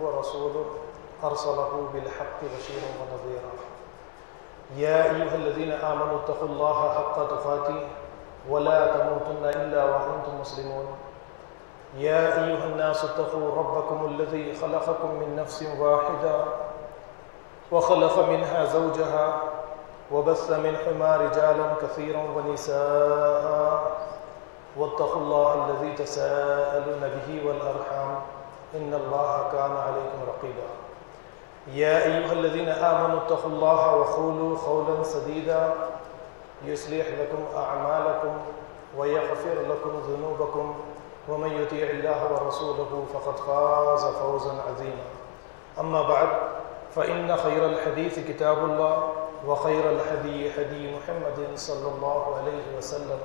ورسوله أرسله بالحق بشيرا ونذيرا يا أيها الذين آمنوا اتقوا الله حق تقاته ولا تموتن إلا وأنتم مسلمون يا أيها الناس اتقوا ربكم الذي خلقكم من نفس واحدة وخلق منها زوجها وبث منهما رجالا كثيرا ونساء واتقوا الله الذي تساءلون به والأرحام إن الله كان عليكم رقيبا يا أيها الذين آمنوا اتقوا الله وقولوا قولا سديدا يصلح لكم أعمالكم ويغفر لكم ذنوبكم ومن يطيع الله ورسوله فقد فاز فوزا عظيما أما بعد فإن خير الحديث كتاب الله وخير الهدي هدي محمد صلى الله عليه وسلم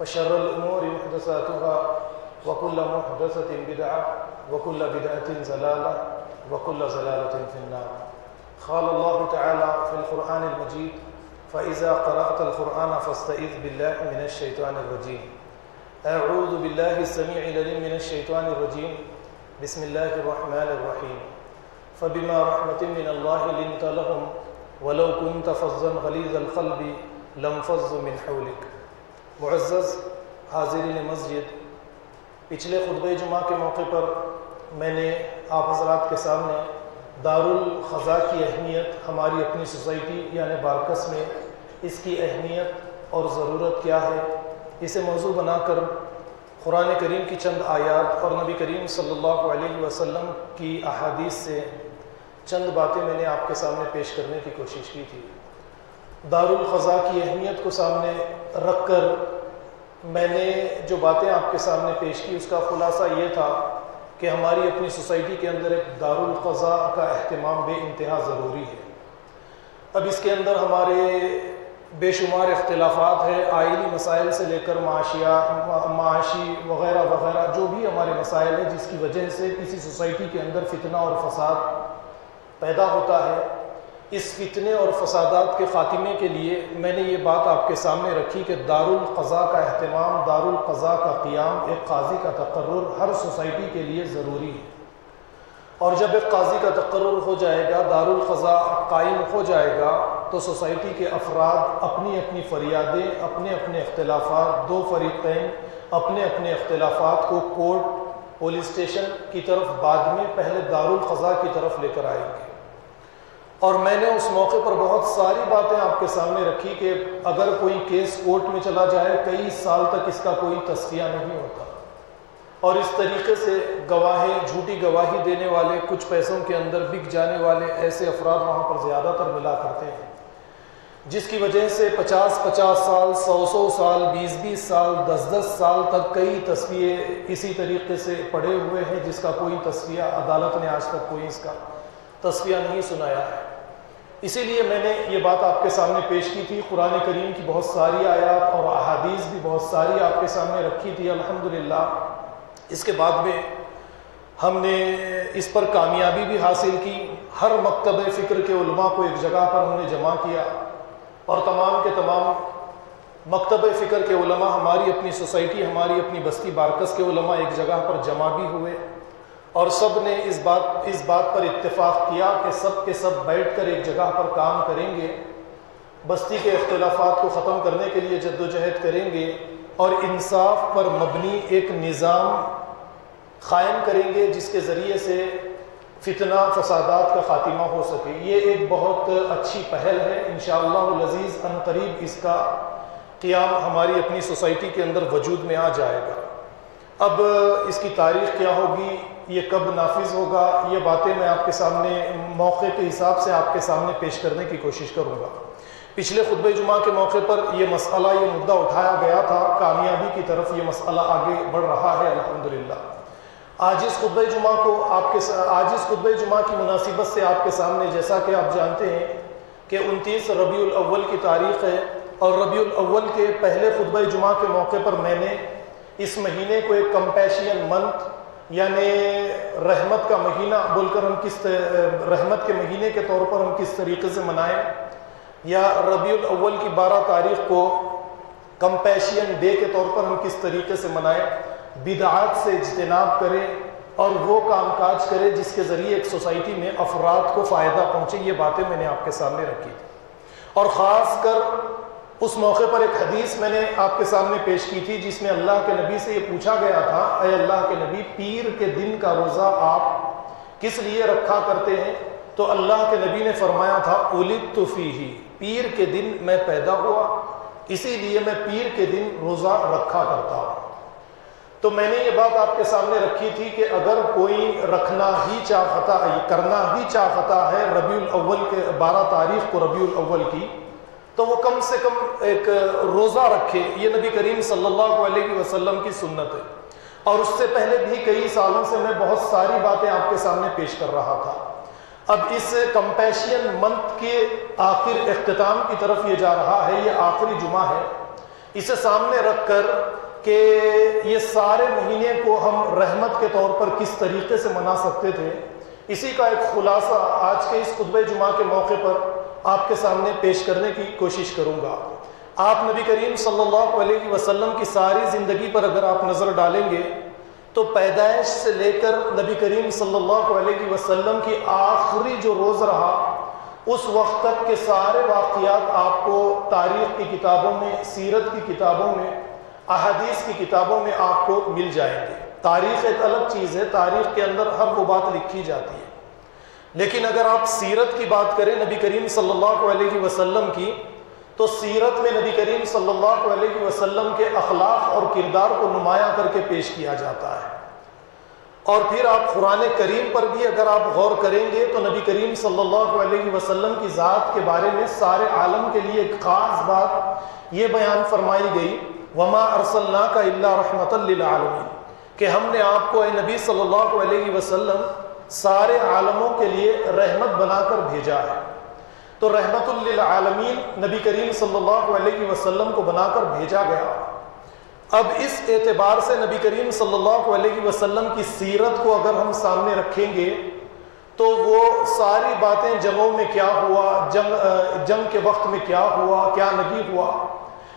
وشر الأمور محدثاتها وكل محدثة بدعة وكل بدعة ضلالة وكل ضلالة في النار. قال الله تعالى في القرآن المجيد فإذا قرأت القرآن فاستعذ بالله من الشيطان الرجيم. أعوذ بالله السميع العليم من الشيطان الرجيم. بسم الله الرحمن الرحيم. فبما رحمة من الله لنت لهم ولو كنت فظا غليظ القلب لانفضوا من حولك. معزز حاضرین مسجد، پچھلے خطبہ جمعہ کے موقع پر میں نے آپ حضرات کے سامنے دارالخضا کی اہمیت، ہماری اپنی سوسائٹی یعنی بارکس میں اس کی اہمیت اور ضرورت کیا ہے، اسے موضوع بنا کر قرآن کریم کی چند آیات اور نبی کریم صلی اللہ علیہ وسلم کی احادیث سے چند باتیں میں نے آپ کے سامنے پیش کرنے کی کوشش کی تھی۔ دارالخضا کی اہمیت کو سامنے رکھ کر میں نے جو باتیں آپ کے سامنے پیش کی، اس کا خلاصہ یہ تھا کہ ہماری اپنی سوسائٹی کے اندر ایک دارالخضا کا اہتمام بے انتہا ضروری ہے۔ اب اس کے اندر ہمارے بے شمار اختلافات ہیں، آئلی مسائل سے لے کر معاشی وغیرہ وغیرہ جو بھی ہمارے مسائل ہیں، جس کی وجہ سے کسی سوسائٹی کے اندر فتنہ اور فساد پیدا ہوتا ہے۔ اس فتنے اور فسادات کے خاتمے کے لیے میں نے یہ بات آپ کے سامنے رکھی کہ دارالقضا کا اہتمام، دارالقضا کا قیام، ایک قاضی کا تقرر ہر سوسائٹی کے لیے ضروری ہے۔ اور جب ایک قاضی کا تقرر ہو جائے گا، دارالقضا قائم ہو جائے گا، تو سوسائٹی کے افراد اپنی اپنی فریادیں، اپنے اپنے اختلافات، دو فریقین اپنے اپنے اختلافات کو کورٹ، پولیس اسٹیشن کی طرف بعد میں، پہلے دارالقضا کی طرف لے کر آئیں گے۔ اور میں نے اس موقع پر بہت ساری باتیں آپ کے سامنے رکھی کہ اگر کوئی کیس کورٹ میں چلا جائے، کئی سال تک اس کا کوئی تصفیہ نہیں ہوتا، اور اس طریقے سے گواہیں، جھوٹی گواہی دینے والے، کچھ پیسوں کے اندر بک جانے والے ایسے افراد وہاں پر زیادہ تر ملا کرتے ہیں، جس کی وجہ سے 50 سال، 100 سال، 20 سال، 10 سال تک کئی تصفیے اسی طریقے سے پڑے ہوئے ہیں، جس کا کوئی تصفیہ عدالت نے آج تک کوئی اس کا تصفیہ نہیں سنایا ہے۔ اسی لیے میں نے یہ بات آپ کے سامنے پیش کی تھی، قرآن کریم کی بہت ساری آیات اور احادیث بھی بہت ساری آپ کے سامنے رکھی تھی الحمدللہ۔ اس کے بعد میں ہم نے اس پر کامیابی بھی حاصل کی، ہر مکتب فکر کے علماء کو ایک جگہ پر ہم نے جمع کیا، اور تمام کے تمام مکتب فکر کے علماء، ہماری اپنی سوسائٹی، ہماری اپنی بستی بارکس کے علماء ایک جگہ پر جمع بھی ہوئے، اور سب نے اس بات پر اتفاق کیا کہ سب کے سب بیٹھ کر ایک جگہ پر کام کریں گے، بستی کے اختلافات کو ختم کرنے کے لیے جدوجہد کریں گے، اور انصاف پر مبنی ایک نظام قائم کریں گے جس کے ذریعے سے فتنہ فسادات کا خاتمہ ہو سکے۔ یہ ایک بہت اچھی پہل ہے، انشاءاللہ العزیز ان قریب اس کا قیام ہماری اپنی سوسائٹی کے اندر وجود میں آ جائے گا۔ اب اس کی تاریخ کیا ہوگی، یہ کب نافذ ہوگا، یہ باتیں میں آپ کے سامنے موقع کے حساب سے آپ کے سامنے پیش کرنے کی کوشش کروں گا۔ پچھلے خطبہ جمعہ کے موقع پر یہ مسئلہ، یہ مدعا اٹھایا گیا تھا، کامیابی کی طرف یہ مسئلہ آگے بڑھ رہا ہے الحمدللہ۔ آج اس خطبہ جمعہ کی مناسبت سے آپ کے سامنے، جیسا کہ آپ جانتے ہیں کہ 29 ربیع الاول کی تاریخ ہے، اور ربیع الاول کے پہلے خطبہ جمعہ کے موقع پر میں نے اس مہینے کو ایک کمپیشین منتھ یعنی رحمت کا مہینہ بول کر ہم رحمت کے مہینے کے طور پر ہم کس طریقے سے منائیں، یا ربیع الاول کی 12 تاریخ کو کمپیشین ڈے کے طور پر ہم کس طریقے سے منائیں، بدعات سے اجتناب کریں اور وہ کام کاج کرے جس کے ذریعے ایک سوسائٹی میں افراد کو فائدہ پہنچے. یہ باتیں میں نے آپ کے سامنے رکھی تھی. اور خاص کر اس موقع پر ایک حدیث میں نے آپ کے سامنے پیش کی تھی جس میں اللہ کے نبی سے یہ پوچھا گیا تھا, اے اللہ کے نبی, پیر کے دن کا روزہ آپ کس لیے رکھا کرتے ہیں؟ تو اللہ کے نبی نے فرمایا تھا, ولدت فیہ, پیر کے دن میں پیدا ہوا, اسی لیے میں پیر کے دن روزہ رکھا کرتا ہوں. تو میں نے یہ بات آپ کے سامنے رکھی تھی کہ اگر کوئی رکھنا ہی چاہتا ہے, کرنا ہی چاہتا ہے ربیع الاول کے 12 تاریخ کو ربیع الاول کی, تو وہ کم سے کم ایک روزہ رکھے. یہ نبی کریم صلی اللہ علیہ وسلم کی سنت ہے. اور اس سے پہلے بھی کئی سالوں سے میں بہت ساری باتیں آپ کے سامنے پیش کر رہا تھا. اب اس کمپیشین منتھ کے آخر اختتام کی طرف یہ جا رہا ہے, یہ آخری جمعہ ہے. اسے سامنے رکھ کر کہ یہ سارے مہینے کو ہم رحمت کے طور پر کس طریقے سے منا سکتے تھے, اسی کا ایک خلاصہ آج کے اس خطبہ جمعہ کے موقع پر آپ کے سامنے پیش کرنے کی کوشش کروں گا. آپ نبی کریم صلی اللہ علیہ وسلم کی ساری زندگی پر اگر آپ نظر ڈالیں گے تو پیدائش سے لے کر نبی کریم صلی اللہ علیہ وسلم کی آخری جو روز رہا اس وقت تک کے سارے واقعات آپ کو تاریخ کی کتابوں میں, سیرت کی کتابوں میں, احادیث کی کتابوں میں آپ کو مل جائیں گے. تاریخ ایک الگ چیز ہے, تاریخ کے اندر ہر وہ بات لکھی جاتی ہے, لیکن اگر آپ سیرت کی بات کریں نبی کریم صلی اللہ علیہ وسلم کی, تو سیرت میں نبی کریم صلی اللہ علیہ وسلم کے اخلاق اور کردار کو نمایاں کر کے پیش کیا جاتا ہے. اور پھر آپ قرآن کریم پر بھی اگر آپ غور کریں گے تو نبی کریم صلی اللہ علیہ وسلم کی ذات کے بارے میں سارے عالم کے لیے ایک خاص بات یہ بیان فرمائی گئی, وما ارسلناک الا رحمۃ للعالمین, کہ ہم نے آپ کو اے نبی صلی اللہ علیہ وسلم سارے عالموں کے لیے رحمت بنا کر بھیجا ہے. تو رحمت للعالمین نبی کریم صلی اللہ علیہ وسلم کو بنا کر بھیجا گیا. اب اس اعتبار سے نبی کریم صلی اللہ علیہ وسلم کی سیرت کو اگر ہم سامنے رکھیں گے تو وہ ساری باتیں جنگوں میں کیا ہوا, جنگ کے وقت میں کیا ہوا, کیا نہیں ہوا,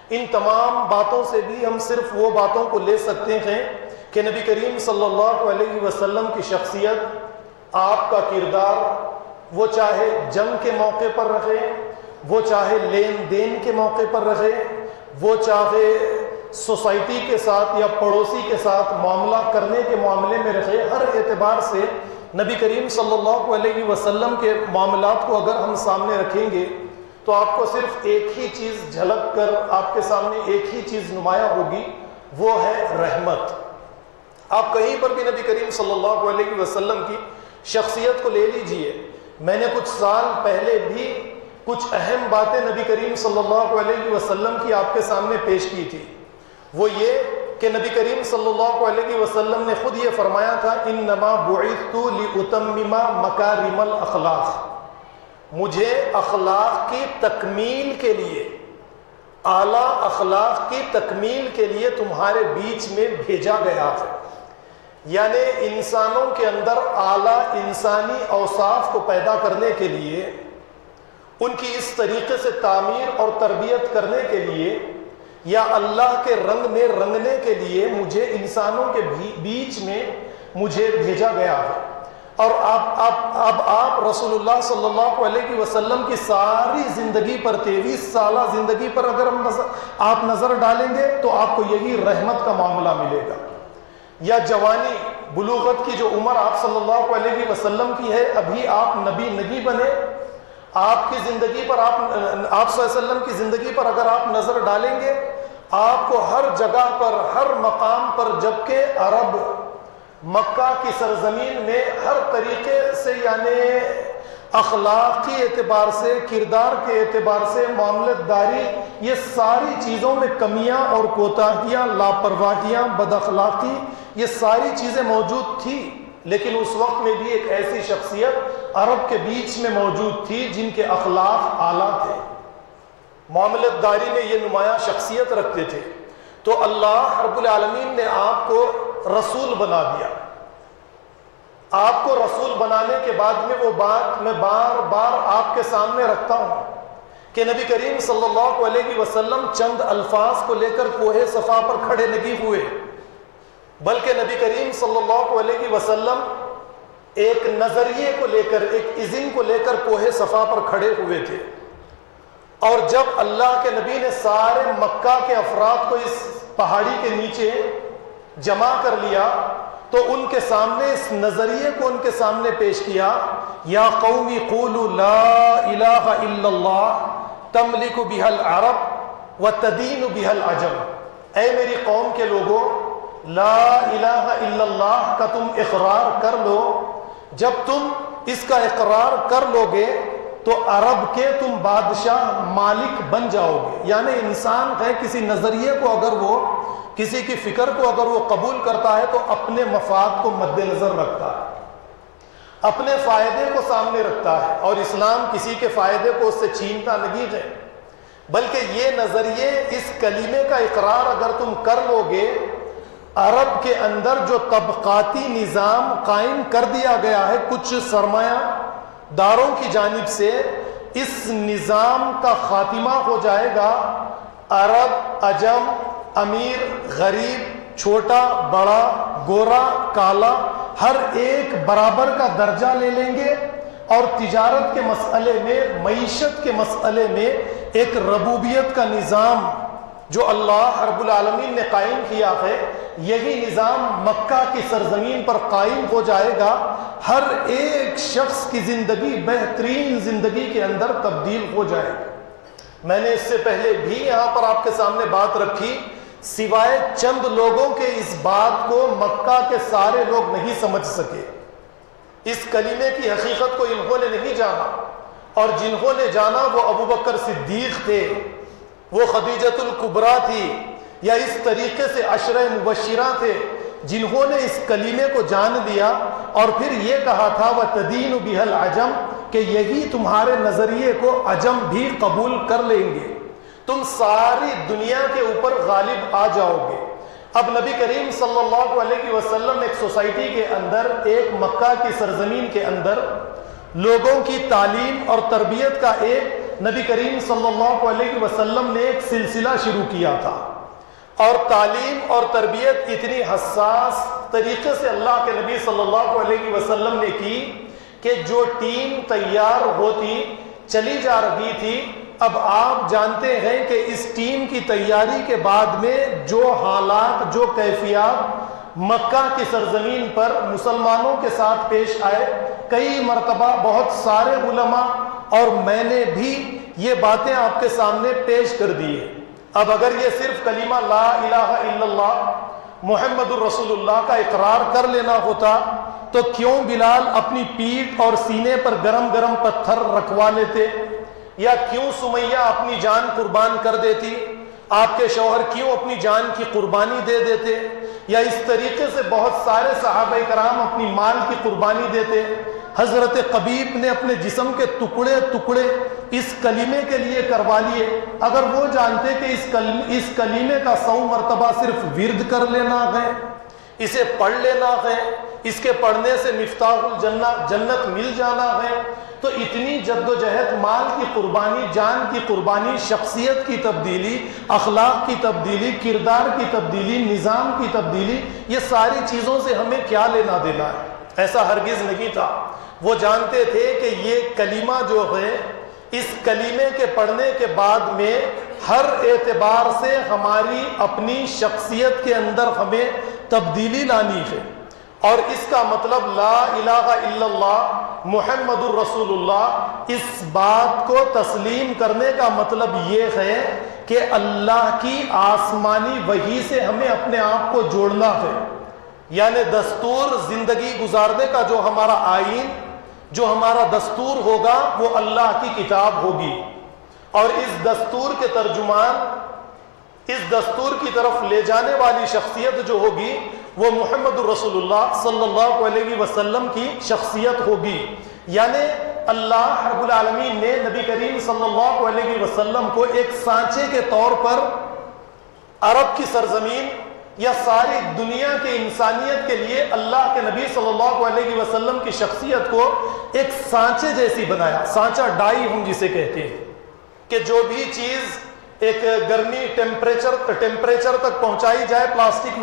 ان تمام باتوں سے بھی ہم صرف وہ باتوں کو لے سکتے ہیں کہ نبی کریم صلی اللہ علیہ وسلم کی شخصیت, آپ کا کردار, وہ چاہے جنگ کے موقع پر رہے, وہ چاہے لین دین کے موقع پر رہے, وہ چاہے سوسائٹی کے ساتھ یا پڑوسی کے ساتھ معاملہ کرنے کے معاملے میں رہے, ہر اعتبار سے نبی کریم صلی اللہ علیہ وسلم کے معاملات کو اگر ہم سامنے رکھیں گے تو آپ کو صرف ایک ہی چیز جھلک کر آپ کے سامنے ایک ہی چیز نمایاں ہوگی, وہ ہے رحمت. آپ کہیں پر بھی نبی کریم صلی اللہ علیہ وسلم کی شخصیت کو لے لیجئے. میں نے کچھ سال پہلے بھی کچھ اہم باتیں نبی کریم صلی اللہ علیہ وسلم کی آپ کے سامنے پیش کی تھی. وہ یہ کہ نبی کریم صلی اللہ علیہ وسلم نے خود یہ فرمایا تھا, انما بعثت لاتمم مکارم الاخلاق, مجھے اخلاق کی تکمیل کے لیے, اعلیٰ اخلاق کی تکمیل کے لیے تمہارے بیچ میں بھیجا گیا ہے. یعنی انسانوں کے اندر اعلیٰ انسانی اوصاف کو پیدا کرنے کے لیے, ان کی اس طریقے سے تعمیر اور تربیت کرنے کے لیے, یا اللہ کے رنگ میں رنگنے کے لیے مجھے انسانوں کے بیچ میں مجھے بھیجا گیا ہے. اور اب آپ رسول اللہ صلی اللہ علیہ وسلم کی ساری زندگی پر, 23 سالہ زندگی پر اگر آپ نظر ڈالیں گے تو آپ کو یہی رحمت کا معاملہ ملے گا. یا جوانی, بلوغت کی جو عمر آپ صلی اللہ علیہ وسلم کی ہے, ابھی آپ نبی نہیں بنے, آپ کی زندگی پر آپ صلی اللہ علیہ وسلم کی زندگی پر اگر آپ نظر ڈالیں گے, آپ کو ہر جگہ پر, ہر مقام پر, جبکہ عرب مکہ کی سرزمین میں ہر طریقے سے, یعنی اخلاقی اعتبار سے, کردار کے اعتبار سے, معاملت داری, یہ ساری چیزوں میں کمیاں اور کوتاہیاں, لاپرواہیاں, بد اخلاقی, یہ ساری چیزیں موجود تھی. لیکن اس وقت میں بھی ایک ایسی شخصیت عرب کے بیچ میں موجود تھی جن کے اخلاق اعلیٰ تھے, معاملت داری میں یہ نمایاں شخصیت رکھتے تھے. تو اللہ رب العالمین نے آپ کو رسول بنا دیا. آپ کو رسول بنانے کے بعد میں وہ بات میں بار بار آپ کے سامنے رکھتا ہوں کہ نبی کریم صلی اللہ علیہ وسلم چند الفاظ کو لے کر کوہ صفا پر کھڑے نہیں ہوئے. بلکہ نبی کریم صلی اللہ علیہ وسلم ایک نظریے کو لے کر، ایک عزم کو لے کر کوہ صفا پر کھڑے ہوئے تھے، اور جب اللہ کے نبی نے سارے مکہ کے افراد کو اس پہاڑی کے نیچے جمع کر لیا تو ان کے سامنے اس نظریے کو ان کے سامنے پیش کیا، یا قومی قولوا لا الہ الا اللہ تملک بها العرب وتدین بها العجم، اے میری قوم کے لوگوں، لا الہ الا اللہ کا تم اقرار کر لو، جب تم اس کا اقرار کر لو گے تو عرب کے تم بادشاہ مالک بن جاؤ گے۔ یعنی انسان ہے کسی نظریے کو اگر وہ، کسی کی فکر کو اگر وہ قبول کرتا ہے تو اپنے مفاد کو مد نظر رکھتا ہے، اپنے فائدے کو سامنے رکھتا ہے، اور اسلام کسی کے فائدے کو اس سے چھینتا نہیں ہے، بلکہ یہ نظریے، اس کلمے کا اقرار اگر تم کر لو گے، عرب کے اندر جو طبقاتی نظام قائم کر دیا گیا ہے کچھ سرمایہ داروں کی جانب سے، اس نظام کا خاتمہ ہو جائے گا، عرب، عجم، امیر، غریب، چھوٹا، بڑا، گورا، کالا، ہر ایک برابر کا درجہ لے لیں گے، اور تجارت کے مسئلے میں، معیشت کے مسئلے میں ایک ربوبیت کا نظام جو اللہ رب العالمین نے قائم کیا ہے، یہی نظام مکہ کی سرزمین پر قائم ہو جائے گا، ہر ایک شخص کی زندگی بہترین زندگی کے اندر تبدیل ہو جائے گی۔ میں نے اس سے پہلے بھی یہاں پر آپ کے سامنے بات رکھی، سوائے چند لوگوں کے اس بات کو مکہ کے سارے لوگ نہیں سمجھ سکے، اس کلمے کی حقیقت کو انہوں نے نہیں جانا، اور جنہوں نے جانا وہ ابو بکر صدیق تھے، وہ خدیجۃ الکبریٰ تھی، یا اس طریقے سے عشرہ مبشرہ تھے جنہوں نے اس کلمے کو جان لیا، اور پھر یہ کہا تھا وَتَدِينُ بِهَا الْعَجَمْ، کہ یہی تمہارے نظریے کو عجم بھی قبول کر لیں گے، تم ساری دنیا کے اوپر غالب آ جاؤ گے۔ اب نبی کریم صلی اللہ علیہ وسلم ایک سوسائٹی کے اندر، ایک مکہ کی سرزمین کے اندر لوگوں کی تعلیم اور تربیت کا ایک نبی کریم صلی اللہ علیہ وسلم نے ایک سلسلہ شروع کیا تھا، اور تعلیم اور تربیت اتنی حساس طریقے سے اللہ کے نبی صلی اللہ علیہ وسلم نے کی کہ جو ٹیم تیار ہوتی چلی جا رہی تھی، اب آپ جانتے ہیں کہ اس ٹیم کی تیاری کے بعد میں جو حالات، جو کیفیات مکہ کی سرزمین پر مسلمانوں کے ساتھ پیش آئے، کئی مرتبہ بہت سارے علماء اور میں نے بھی یہ باتیں آپ کے سامنے پیش کر دی ہے۔ اب اگر یہ صرف کلمہ لا الہ الا اللہ محمد الرسول اللہ کا اقرار کر لینا ہوتا تو کیوں بلال اپنی پیٹھ اور سینے پر گرم گرم پتھر رکھوا لیتے، یا کیوں سمیہ اپنی جان قربان کر دیتی، آپ کے شوہر کیوں اپنی جان کی قربانی دے دیتے، یا اس طریقے سے بہت سارے صحابہ کرام اپنی مال کی قربانی دیتے۔ حضرت قبیب نے اپنے جسم کے ٹکڑے ٹکڑے اس کلمے کے لیے کروا لیے، اگر وہ جانتے کہ اس کلمے کا 100 مرتبہ صرف ورد کر لینا ہے، اسے پڑھ لینا ہے، اس کے پڑھنے سے مفتاح الجنہ جنت مل جانا ہے، تو اتنی جد و جہد، مال کی قربانی، جان کی قربانی، شخصیت کی تبدیلی، اخلاق کی تبدیلی، کردار کی تبدیلی، نظام کی تبدیلی، یہ ساری چیزوں سے ہمیں کیا لینا دینا ہے؟ ایسا ہرگز نہیں تھا۔ وہ جانتے تھے کہ یہ کلمہ جو ہے، اس کلمے کے پڑھنے کے بعد میں ہر اعتبار سے ہماری اپنی شخصیت کے اندر ہمیں تبدیلی لانی ہے، اور اس کا مطلب لا الہ الا اللہ محمد الرسول اللہ، اس بات کو تسلیم کرنے کا مطلب یہ ہے کہ اللہ کی آسمانی وحی سے ہمیں اپنے آپ کو جوڑنا ہے، یعنی دستور زندگی گزارنے کا جو ہمارا آئین، جو ہمارا دستور ہوگا وہ اللہ کی کتاب ہوگی، اور اس دستور کے ترجمان، اس دستور کی طرف لے جانے والی شخصیت جو ہوگی وہ محمد الرسول اللہ صلی اللہ علیہ وسلم کی شخصیت ہوگی۔ یعنی اللہ رب العالمین نے نبی کریم صلی اللہ علیہ وسلم کو ایک سانچے کے طور پر عرب کی سرزمین یا ساری دنیا کے انسانیت کے لیے اللہ کے نبی صلی اللہ علیہ وسلم کی شخصیت کو ایک سانچے جیسی بنایا۔ سانچہ ڈائی ہم جسے کہتے ہیں کہ جو بھی چیز ایک گرمی ٹیمپریچر تک پہنچائی جائے، پلاسٹک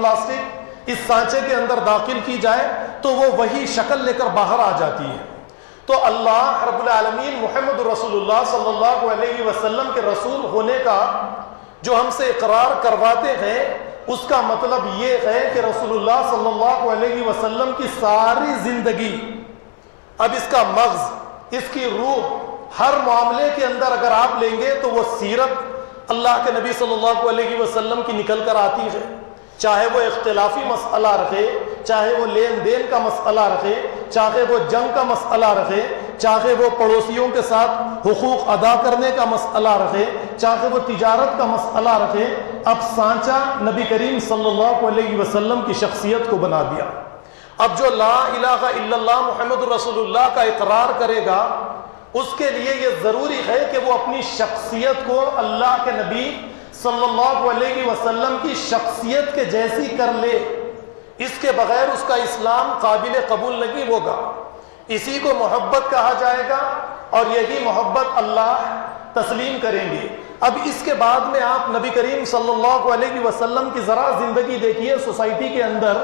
اس سانچے کے اندر داخل کی جائے تو وہ وہی شکل لے کر باہر آ جاتی ہے۔ تو اللہ رب العالمین محمد رسول اللہ صلی اللہ علیہ وسلم کے رسول ہونے کا جو ہم سے اقرار کرواتے ہیں، اس کا مطلب یہ ہے کہ رسول اللہ صلی اللہ علیہ وسلم کی ساری زندگی، اب اس کا مغز، اس کی روح، ہر معاملے کے اندر اگر آپ لیں گے تو وہ سیرت اللہ کے نبی صلی اللہ علیہ وسلم کی نکل کر آتی ہے، چاہے وہ اختلافی مسئلہ رکھے، چاہے وہ لین دین کا مسئلہ رکھے، چاہے وہ جنگ کا مسئلہ رکھے، چاہے وہ پڑوسیوں کے ساتھ حقوق ادا کرنے کا مسئلہ رکھے، چاہے وہ تجارت کا مسئلہ رکھے، اب سانچہ نبی کریم صلی اللہ علیہ وسلم کی شخصیت کو بنا دیا۔ اب جو لا الہ الا اللہ محمد رسول اللہ کا اقرار کرے گا، اس کے لیے یہ ضروری ہے کہ وہ اپنی شخصیت کو اللہ کے نبی صلی اللہ علیہ وسلم کی شخصیت کے جیسی کر لے، اس کے بغیر اس کا اسلام قابل قبول نہیں ہوگا۔ اسی کو محبت کہا جائے گا اور یہی محبت اللہ تسلیم کریں گے۔ اب اس کے بعد میں آپ نبی کریم صلی اللہ علیہ وسلم کی ذرا زندگی دیکھیے، سوسائٹی کے اندر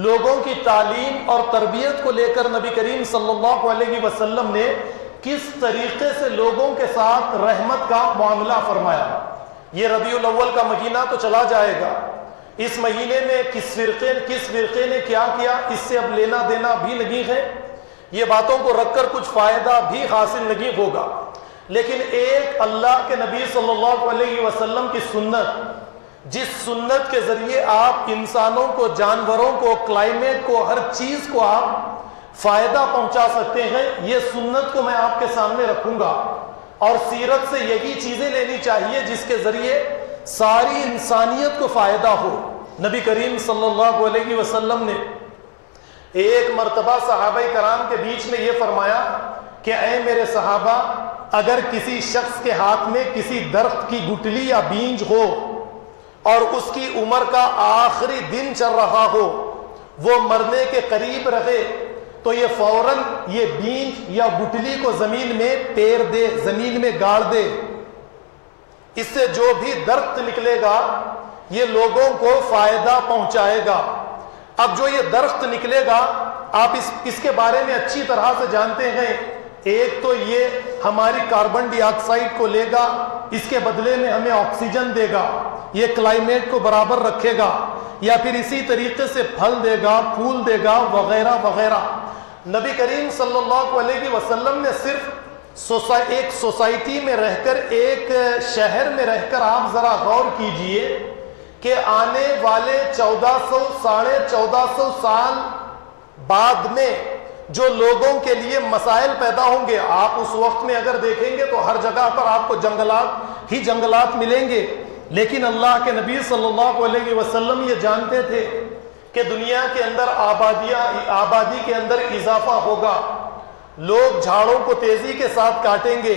لوگوں کی تعلیم اور تربیت کو لے کر نبی کریم صلی اللہ علیہ وسلم نے کس طریقے سے لوگوں کے ساتھ رحمت کا معاملہ فرمایا۔ یہ ربیع الاول کا مہینہ تو چلا جائے گا، اس مہینے میں کس فرقے نے کیا کیا، اس سے اب لینا دینا بھی نہیں ہے، یہ باتوں کو رکھ کر کچھ فائدہ بھی حاصل نہیں ہوگا، لیکن ایک اللہ کے نبی صلی اللہ علیہ وسلم کی سنت، جس سنت کے ذریعے آپ انسانوں کو، جانوروں کو، کلائمیٹ کو، ہر چیز کو آپ فائدہ پہنچا سکتے ہیں، یہ سنت کو میں آپ کے سامنے رکھوں گا، اور سیرت سے یہی چیزیں لینی چاہیے جس کے ذریعے ساری انسانیت کو فائدہ ہو۔ نبی کریم صلی اللہ علیہ وسلم نے ایک مرتبہ صحابہ کرام کے بیچ میں یہ فرمایا کہ اے میرے صحابہ، اگر کسی شخص کے ہاتھ میں کسی درخت کی گٹلی یا بیج ہو اور اس کی عمر کا آخری دن چل رہا ہو، وہ مرنے کے قریب رہے، تو یہ فوراً یہ بیج یا گٹلی کو زمین میں پیر دے، زمین میں گاڑ دے، اس سے جو بھی درخت نکلے گا یہ لوگوں کو فائدہ پہنچائے گا۔ اب جو یہ درخت نکلے گا آپ اس کے بارے میں اچھی طرح سے جانتے ہیں، ایک تو یہ ہماری کاربن ڈی آکسائڈ کو لے گا، اس کے بدلے میں ہمیں آکسیجن دے گا، یہ کلائمیٹ کو برابر رکھے گا، یا پھر اسی طریقے سے پھل دے گا، پھول دے گا، وغیرہ وغیرہ۔ نبی کریم صلی اللہ علیہ وسلم نے صرف ایک سوسائٹی میں رہ کر، ایک شہر میں رہ کر آپ ذرا غور کیجئے کہ آنے والے 1400 سال بعد میں جو لوگوں کے لیے مسائل پیدا ہوں گے، آپ اس وقت میں اگر دیکھیں گے تو ہر جگہ پر آپ کو جنگلات ہی جنگلات ملیں گے، لیکن اللہ کے نبی صلی اللہ علیہ وسلم یہ جانتے تھے کہ دنیا کے اندر آبادی کے اندر اضافہ ہوگا، لوگ جھاڑوں کو تیزی کے ساتھ کاٹیں گے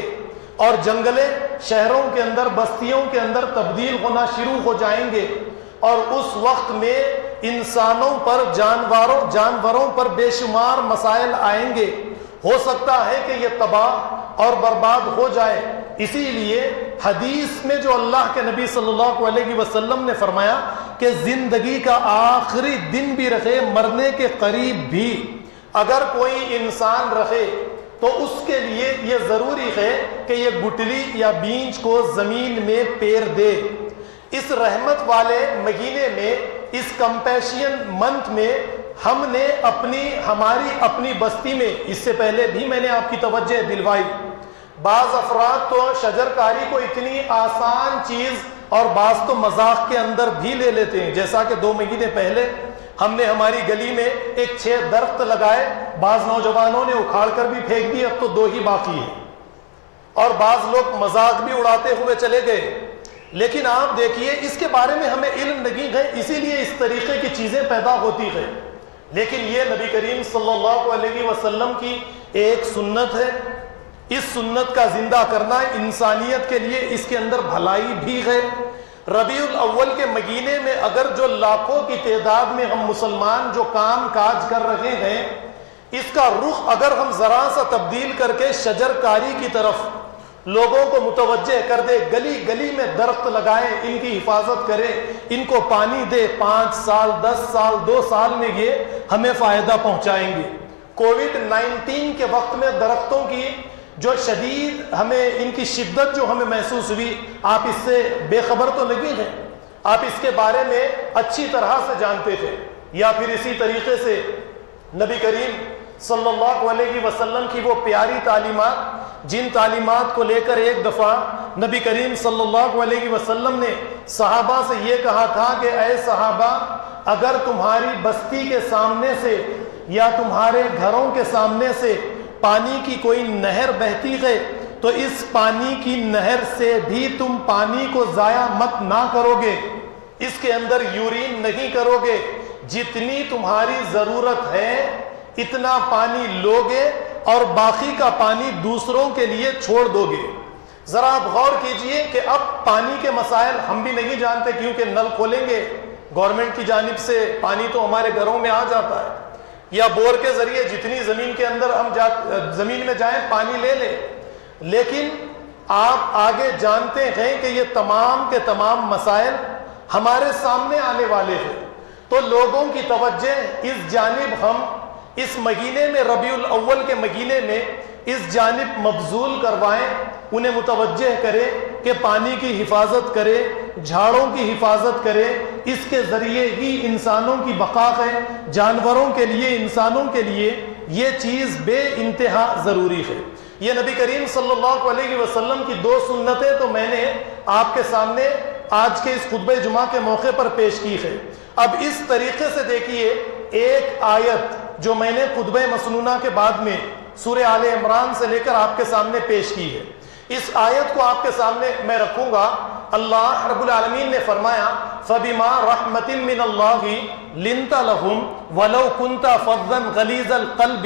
اور جنگلیں شہروں کے اندر، بستیوں کے اندر تبدیل ہونا شروع ہو جائیں گے، اور اس وقت میں انسانوں پر، جانوروں پر بے شمار مسائل آئیں گے، ہو سکتا ہے کہ یہ تباہ اور برباد ہو جائے۔ اسی لیے حدیث میں جو اللہ کے نبی صلی اللہ علیہ وسلم نے فرمایا کہ زندگی کا آخری دن بھی رہے، مرنے کے قریب بھی اگر کوئی انسان رہے تو اس کے لیے یہ ضروری ہے کہ یہ گٹلی یا بیج کو زمین میں پیر دے۔ اس رحمت والے مہینے میں، اس کمپیشن منتھ میں، ہم نے ہماری اپنی بستی میں، اس سے پہلے بھی میں نے آپ کی توجہ دلوائی، بعض افراد تو شجرکاری کو اتنی آسان چیز اور بعض تو مذاق کے اندر بھی لے لیتے ہیں، جیسا کہ 2 مہینے پہلے ہم نے ہماری گلی میں 6 درخت لگائے، بعض نوجوانوں نے اکھاڑ کر بھی پھینک دی، اب تو 2 ہی باقی ہیں، اور بعض لوگ مذاق بھی اڑاتے ہوئے چلے گئے۔ لیکن آپ دیکھیے اس کے بارے میں ہمیں علم نہیں ہے، اسی لیے اس طریقے کی چیزیں پیدا ہوتی ہیں، لیکن یہ نبی کریم صلی اللہ علیہ وسلم کی ایک سنت ہے۔ اس سنت کا زندہ کرنا انسانیت کے لیے، اس کے اندر بھلائی بھی ہے۔ ربیع الاول کے مہینے میں اگر جو لاکھوں کی تعداد میں ہم مسلمان جو کام کاج کر رہے ہیں، اس کا رخ اگر ہم ذرا سا تبدیل کر کے شجرکاری کی طرف، لوگوں کو متوجہ کر دے، گلی گلی میں درخت لگائے، ان کی حفاظت کرے، ان کو پانی دے، 5 سال 10 سال 2 سال میں یہ ہمیں فائدہ پہنچائیں گے۔ کووڈ-19 کے وقت میں درختوں کی جو شدید ہمیں ان کی شدت جو ہمیں محسوس ہوئی، آپ اس سے بے خبر تو نہیں ہیں، آپ اس کے بارے میں اچھی طرح سے جانتے تھے۔ یا پھر اسی طریقے سے نبی کریم صلی اللہ علیہ وسلم کی وہ پیاری تعلیمات، جن تعلیمات کو لے کر ایک دفعہ نبی کریم صلی اللہ علیہ وسلم نے صحابہ سے یہ کہا تھا کہ اے صحابہ، اگر تمہاری بستی کے سامنے سے یا تمہارے گھروں کے سامنے سے پانی کی کوئی نہر بہتی ہے تو اس پانی کی نہر سے بھی تم پانی کو ضائع مت نہ کرو گے، اس کے اندر یورین نہیں کرو گے، جتنی تمہاری ضرورت ہے اتنا پانی لوگے اور باقی کا پانی دوسروں کے لیے چھوڑ دو گے۔ ذرا آپ غور کیجئے کہ اب پانی کے مسائل ہم بھی نہیں جانتے، کیونکہ نل کھولیں گے گورنمنٹ کی جانب سے پانی تو ہمارے گھروں میں آ جاتا ہے، یا بور کے ذریعے جتنی زمین کے اندر ہم زمین میں جائیں پانی لے لیں، لیکن آپ آگے جانتے ہیں کہ یہ تمام کے تمام مسائل ہمارے سامنے آنے والے ہیں۔ تو لوگوں کی توجہ اس جانب ہم اس مہینے میں، ربیع الاول کے مہینے میں اس جانب مبذول کروائیں، انہیں متوجہ کرے کہ پانی کی حفاظت کرے، جھاڑوں کی حفاظت کرے، اس کے ذریعے ہی انسانوں کی بقا ہے، جانوروں کے لیے، انسانوں کے لیے یہ چیز بے انتہا ضروری ہے۔ یہ نبی کریم صلی اللہ علیہ وسلم کی 2 سنتیں تو میں نے آپ کے سامنے آج کے اس خطبہ جمعہ کے موقع پر پیش کی ہے۔ اب اس طریقے سے دیکھیے، ایک آیت جو میں نے خطبہ مسنونہ کے بعد میں سورہ آل عمران سے لے کر آپ کے سامنے پیش کی ہے، اس آیت کو آپ کے سامنے میں رکھوں گا۔ اللہ رب العالمین نے فرمایا فَبِمَا رَحْمَةٍ مِّنَ اللَّهِ لِنْتَ لَهُمْ وَلَوْ كُنْتَ فَظًّا غَلِيظَ الْقَلْبِ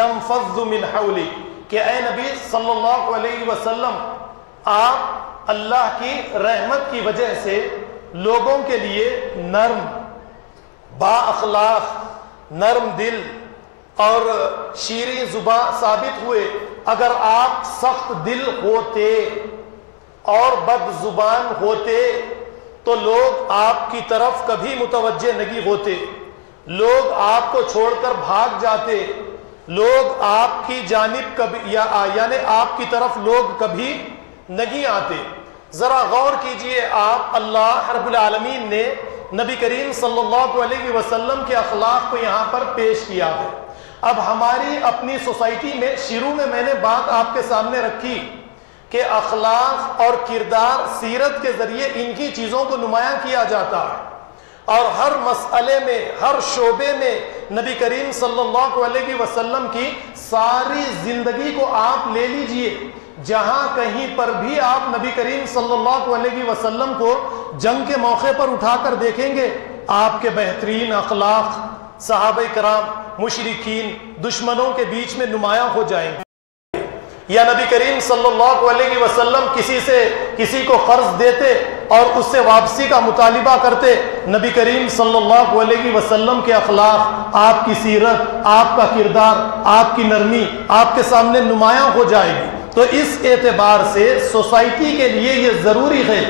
لَانفَضُّوا مِنْ حَوْلِكَ، کہ اے نبی صلی اللہ علیہ وسلم، آپ اللہ کی رحمت کی وجہ سے لوگوں کے لیے نرم، با اخلاق، نرم دل اور شیریں زباں ثابت ہوئے۔ اگر آپ سخت دل ہوتے اور بد زبان ہوتے تو لوگ آپ کی طرف کبھی متوجہ نہیں ہوتے، لوگ آپ کو چھوڑ کر بھاگ جاتے، لوگ آپ کی جانب کبھی یعنی آپ کی طرف لوگ کبھی نہیں آتے۔ ذرا غور کیجئے، آپ اللہ رب العالمین نے نبی کریم صلی اللہ علیہ وسلم کے اخلاق کو یہاں پر پیش کیا ہے۔ اب ہماری اپنی سوسائٹی میں شروع میں نے بات آپ کے سامنے رکھی کہ اخلاق اور کردار، سیرت کے ذریعے ان کی چیزوں کو نمایاں کیا جاتا ہے، اور ہر مسئلے میں، ہر شعبے میں نبی کریم صلی اللہ علیہ وسلم کی ساری زندگی کو آپ لے لیجئے، جہاں کہیں پر بھی آپ نبی کریم صلی اللہ علیہ وسلم کو جنگ کے موقع پر اٹھا کر دیکھیں گے، آپ کے بہترین اخلاق صحابہ کرام، مشرکین، دشمنوں کے بیچ میں نمایاں ہو جائیں گے۔ یا نبی کریم صلی اللہ علیہ وسلم کسی کو قرض دیتے اور اس سے واپسی کا مطالبہ کرتے، نبی کریم صلی اللہ علیہ وسلم کے اخلاق، آپ کی سیرت، آپ کا کردار، آپ کی نرمی آپ کے سامنے نمایاں ہو جائے گی۔ تو اس اعتبار سے سوسائٹی کے لیے یہ ضروری ہے،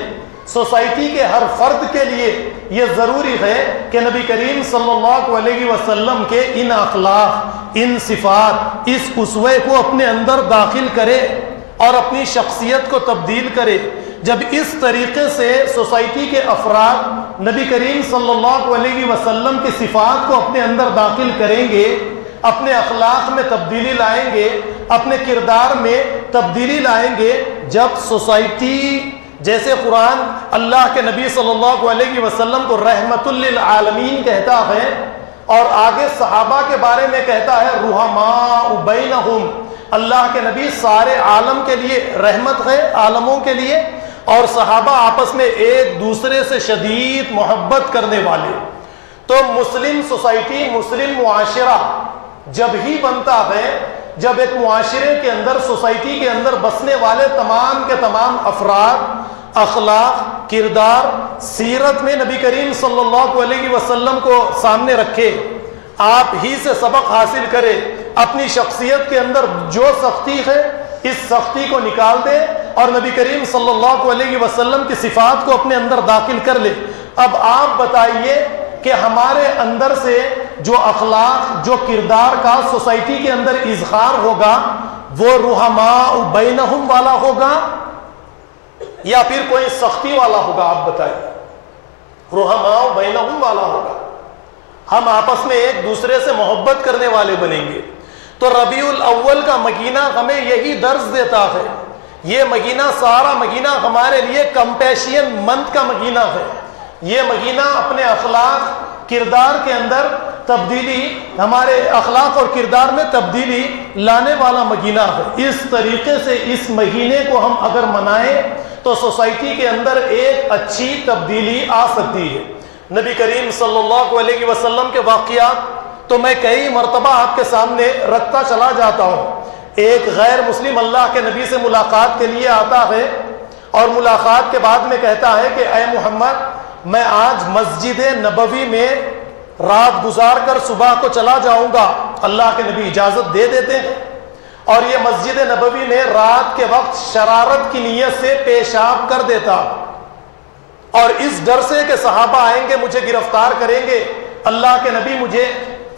سوسائٹی کے ہر فرد کے لیے یہ ضروری ہے کہ نبی کریم صلی اللہ علیہ وسلم کے ان اخلاق، ان صفات، اس اسوے کو اپنے اندر داخل کرے اور اپنی شخصیت کو تبدیل کرے۔ جب اس طریقے سے سوسائٹی کے افراد نبی کریم صلی اللہ علیہ وسلم کی صفات کو اپنے اندر داخل کریں گے، اپنے اخلاق میں تبدیلی لائیں گے، اپنے کردار میں تبدیلی لائیں گے، جب سوسائٹی، جیسے قرآن اللہ کے نبی صلی اللہ علیہ وسلم کو رحمت للعالمین کہتا ہے اور آگے صحابہ کے بارے میں کہتا ہے رحماء بینہم، اللہ کے نبی سارے عالم کے لیے رحمت ہے، عالموں کے لیے، اور صحابہ آپس میں ایک دوسرے سے شدید محبت کرنے والے۔ تو مسلم سوسائٹی، مسلم معاشرہ جب ہی بنتا ہے جب ایک معاشرے کے اندر، سوسائٹی کے اندر بسنے والے تمام کے تمام افراد اخلاق، کردار، سیرت میں نبی کریم صلی اللہ علیہ وسلم کو سامنے رکھے، آپ ہی سے سبق حاصل کرے، اپنی شخصیت کے اندر جو سختی ہے اس سختی کو نکال دے اور نبی کریم صلی اللہ علیہ وسلم کی صفات کو اپنے اندر داخل کر لے۔ اب آپ بتائیے کہ ہمارے اندر سے جو اخلاق، جو کردار کا سوسائٹی کے اندر اظہار ہوگا وہ رحماء بینہم والا ہوگا یا پھر کوئی سختی والا ہوگا؟ آپ بتائیے۔ رحماء بینہم والا ہوگا، ہم آپس میں ایک دوسرے سے محبت کرنے والے بنیں گے۔ تو ربیع الاول کا مہینہ ہمیں یہی درس دیتا ہے، یہ مہینہ سارا مہینہ ہمارے لیے کمپیشن منتھ کا مہینہ ہے، یہ مہینہ اپنے اخلاق کردار کے اندر تبدیلی، ہمارے اخلاق اور کردار میں تبدیلی لانے والا مہینہ ہے۔ اس طریقے سے اس مہینے کو ہم اگر منائیں تو سوسائٹی کے اندر ایک اچھی تبدیلی آ سکتی ہے۔ نبی کریم صلی اللہ علیہ وسلم کے واقعات تو میں کئی مرتبہ آپ کے سامنے رکھتا چلا جاتا ہوں۔ ایک غیر مسلم اللہ کے نبی سے ملاقات کے لیے آتا ہے اور ملاقات کے بعد میں کہتا ہے کہ اے محمد، میں آج مسجد نبوی میں رات گزار کر صبح کو چلا جاؤں گا۔ اللہ کے نبی اجازت دے دیتے ہیں اور یہ مسجد نبوی میں رات کے وقت شرارت کی نیت سے پیشاب کر دیتا اور اس ڈر سے کہ صحابہ آئیں گے مجھے گرفتار کریں گے، اللہ کے نبی مجھے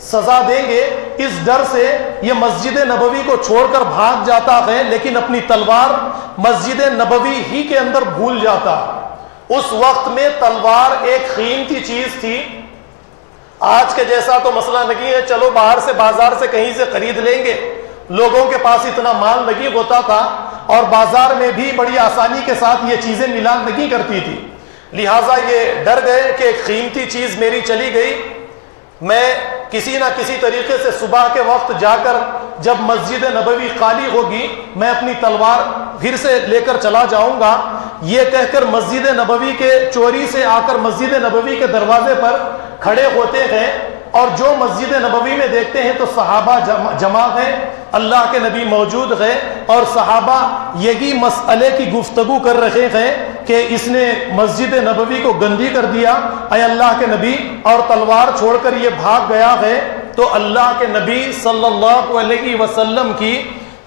سزا دیں گے، اس ڈر سے یہ مسجد نبوی کو چھوڑ کر بھاگ جاتا ہے، لیکن اپنی تلوار مسجد نبوی ہی کے اندر بھول جاتا۔ اس وقت میں تلوار ایک قیمتی چیز تھی، آج کے جیسا تو مسئلہ نہیں ہے چلو باہر سے بازار سے کہیں سے خرید لیں گے، لوگوں کے پاس اتنا مال نہیں ہوتا تھا اور بازار میں بھی بڑی آسانی کے ساتھ یہ چیزیں ملا نہیں کرتی تھی، لہٰذا یہ ڈر گئے کہ ایک قیمتی چیز میری چلی گئی، میں کسی نہ کسی طریقے سے صبح کے وقت جا کر جب مسجد نبوی خالی ہوگی میں اپنی تلوار پھر سے لے کر چلا جاؤں گا۔ یہ کہہ کر مسجد نبوی کے چوری سے آ کر مسجد نبوی کے دروازے پر کھڑے ہوتے ہیں اور جو مسجد نبوی میں دیکھتے ہیں تو صحابہ جمع ہیں، اللہ کے نبی موجود ہیں اور صحابہ یہی مسئلے کی گفتگو کر رہے ہیں کہ اس نے مسجد نبوی کو گندی کر دیا اے اللہ کے نبی، اور تلوار چھوڑ کر یہ بھاگ گیا ہے۔ تو اللہ کے نبی صلی اللہ علیہ وسلم کی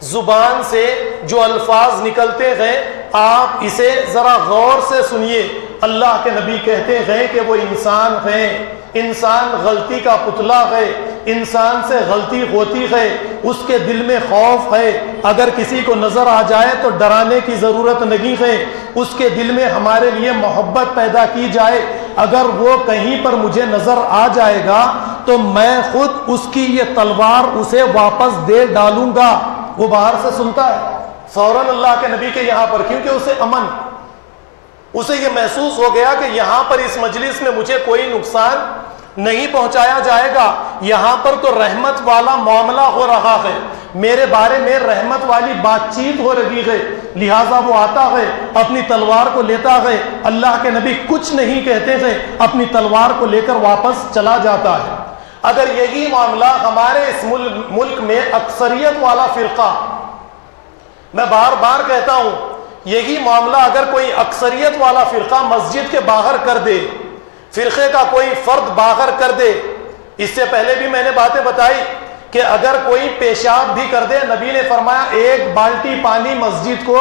زبان سے جو الفاظ نکلتے ہیں آپ اسے ذرا غور سے سنیے۔ اللہ کے نبی کہتے ہیں کہ وہ انسان ہیں، انسان غلطی کا پتلا ہے، انسان سے غلطی ہوتی ہے، اس کے دل میں خوف ہے، اگر کسی کو نظر آ جائے تو ڈرانے کی ضرورت نہیں ہے، اس کے دل میں ہمارے لیے محبت پیدا کی جائے، اگر وہ کہیں پر مجھے نظر آ جائے گا تو میں خود اس کی یہ تلوار اسے واپس دے ڈالوں گا۔ وہ باہر سے سنتا ہے فوراً اللہ کے نبی کے یہاں پر، کیونکہ اسے امن، اسے یہ محسوس ہو گیا کہ یہاں پر اس مجلس میں مجھے کوئی نقصان نہیں پہنچایا جائے گا، یہاں پر تو رحمت والا معاملہ ہو رہا ہے، میرے بارے میں رحمت والی بات چیت ہو رہی ہے، لہٰذا وہ آتا ہے اپنی تلوار کو لیتا ہے، اللہ کے نبی کچھ نہیں کہتے تھے، اپنی تلوار کو لے کر واپس چلا جاتا ہے۔ اگر یہی معاملہ ہمارے اس ملک میں اکثریت والا فرقہ، میں بار بار کہتا ہوں یہی معاملہ اگر کوئی اکثریت والا فرقہ مسجد کے باہر کر دے، فرقے کا کوئی فرد باہر کر دے، اس سے پہلے بھی میں نے باتیں بتائی کہ اگر کوئی پیشاب بھی کر دے، نبی نے فرمایا ایک بالٹی پانی مسجد کو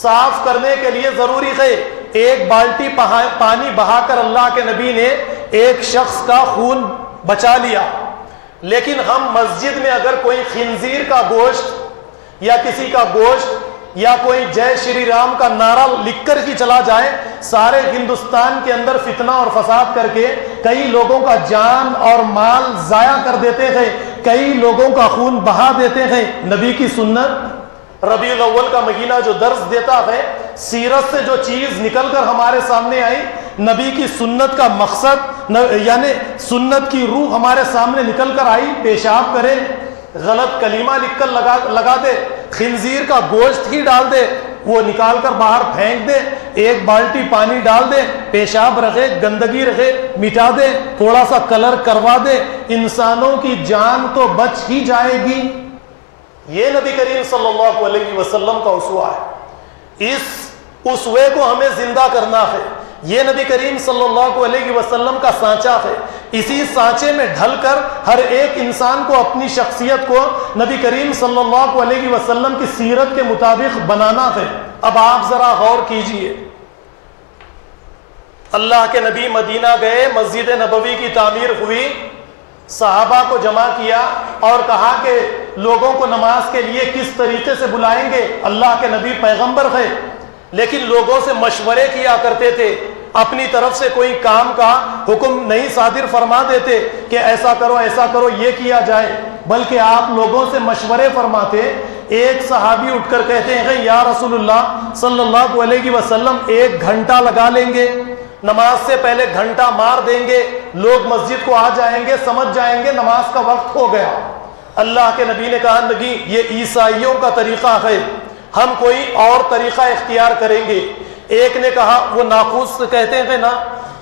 صاف کرنے کے لیے ضروری ہے، ایک بالٹی پانی بہا کر اللہ کے نبی نے ایک شخص کا خون بچا لیا۔ لیکن ہم مسجد میں اگر کوئی خنزیر کا گوشت یا کسی کا گوشت یا کوئی جے شری رام کا نعرہ لکھ کر ہی چلا جائے، سارے ہندوستان کے اندر فتنہ اور فساد کر کے کئی لوگوں کا جان اور مال ضائع کر دیتے ہیں، کئی لوگوں کا خون بہا دیتے ہیں۔ نبی کی سنت ربیع الاول کا مہینہ جو درس دیتا ہے، سیرت سے جو چیز نکل کر ہمارے سامنے آئی، نبی کی سنت کا مقصد یعنی سنت کی روح ہمارے سامنے نکل کر آئی، پیشاب کرے، غلط کلمہ لکھ کر لگا دے، خنزیر کا گوشت ہی ڈال دے، وہ نکال کر باہر پھینک دے، ایک بالٹی پانی ڈال دے، پیشاب رکھے، گندگی رکھے، مٹا دے، تھوڑا سا کلر کروا دے، انسانوں کی جان تو بچ ہی جائے گی۔ یہ نبی کریم صلی اللہ علیہ وسلم کا اسوہ ہے، اس اسوے کو ہمیں زندہ کرنا ہے، یہ نبی کریم صلی اللہ علیہ وسلم کا سانچہ ہے، اسی سانچے میں ڈھل کر ہر ایک انسان کو اپنی شخصیت کو نبی کریم صلی اللہ علیہ وسلم کی سیرت کے مطابق بنانا ہے۔ اب آپ ذرا غور کیجئے، اللہ کے نبی مدینہ گئے، مسجد نبوی کی تعمیر ہوئی، صحابہ کو جمع کیا اور کہا کہ لوگوں کو نماز کے لیے کس طریقے سے بلائیں گے۔ اللہ کے نبی پیغمبر ہے، لیکن لوگوں سے مشورے کیا کرتے تھے، اپنی طرف سے کوئی کام کا حکم نہیں صادر فرما دیتے کہ ایسا کرو یہ کیا جائے، بلکہ آپ لوگوں سے مشورے فرماتے۔ ایک صحابی اٹھ کر کہتے ہیں کہ یا رسول اللہ صلی اللہ علیہ وسلم 1 گھنٹہ لگا لیں گے، نماز سے پہلے گھنٹہ مار دیں گے، لوگ مسجد کو آ جائیں گے، سمجھ جائیں گے نماز کا وقت ہو گیا۔ اللہ کے نبی نے کہا نبی یہ عیسائیوں کا طریقہ ہے، ہم کوئی اور طریقہ اختیار کریں گے۔ ایک نے کہا وہ ناقوس کہتے ہیں نا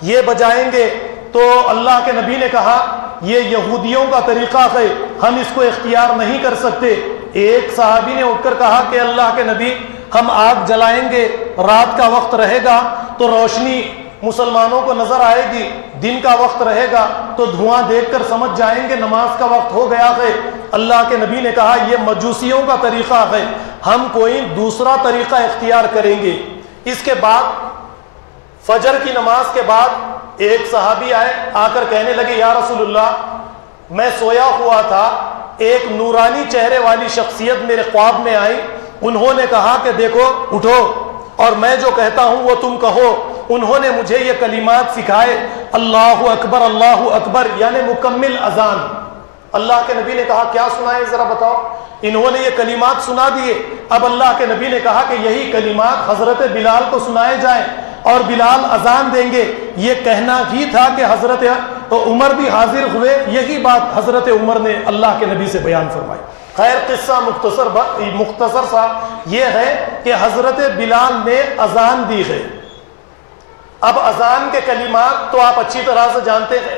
یہ بجائیں گے، تو اللہ کے نبی نے کہا یہ یہودیوں کا طریقہ ہے، ہم اس کو اختیار نہیں کر سکتے۔ ایک صحابی نے اٹھ کر کہا کہ اللہ کے نبی ہم آگ جلائیں گے، رات کا وقت رہے گا تو روشنی مسلمانوں کو نظر آئے گی، دن کا وقت رہے گا تو دھواں دیکھ کر سمجھ جائیں گے نماز کا وقت ہو گیا ہے۔ اللہ کے نبی نے کہا یہ مجوسیوں کا طریقہ ہے، ہم کوئی دوسرا طریقہ اختیار کریں گے۔ اس کے بعد فجر کی نماز کے بعد ایک صحابی آئے، آ کر کہنے لگے یا رسول اللہ میں سویا ہوا تھا، ایک نورانی چہرے والی شخصیت میرے خواب میں آئی، انہوں نے کہا کہ دیکھو اٹھو اور میں جو کہتا ہوں وہ تم کہو۔ انہوں نے مجھے یہ کلمات سکھائے، اللہ اکبر یعنی مکمل اذان۔ اللہ کے نبی نے کہا کیا سنائے ذرا بتاؤ؟ انہوں نے یہ کلمات سنا دیے۔ اب اللہ کے نبی نے کہا کہ یہی کلمات حضرت بلال کو سنائے جائیں اور بلال اذان دیں گے۔ یہ کہنا ہی تھا کہ حضرت عمر بھی حاضر ہوئے، یہی بات حضرت عمر نے اللہ کے نبی سے بیان فرمائی۔ خیر قصہ مختصر سا یہ ہے کہ حضرت بلال نے اذان دی ہے۔ اب اذان کے کلمات تو آپ اچھی طرح سے جانتے ہیں،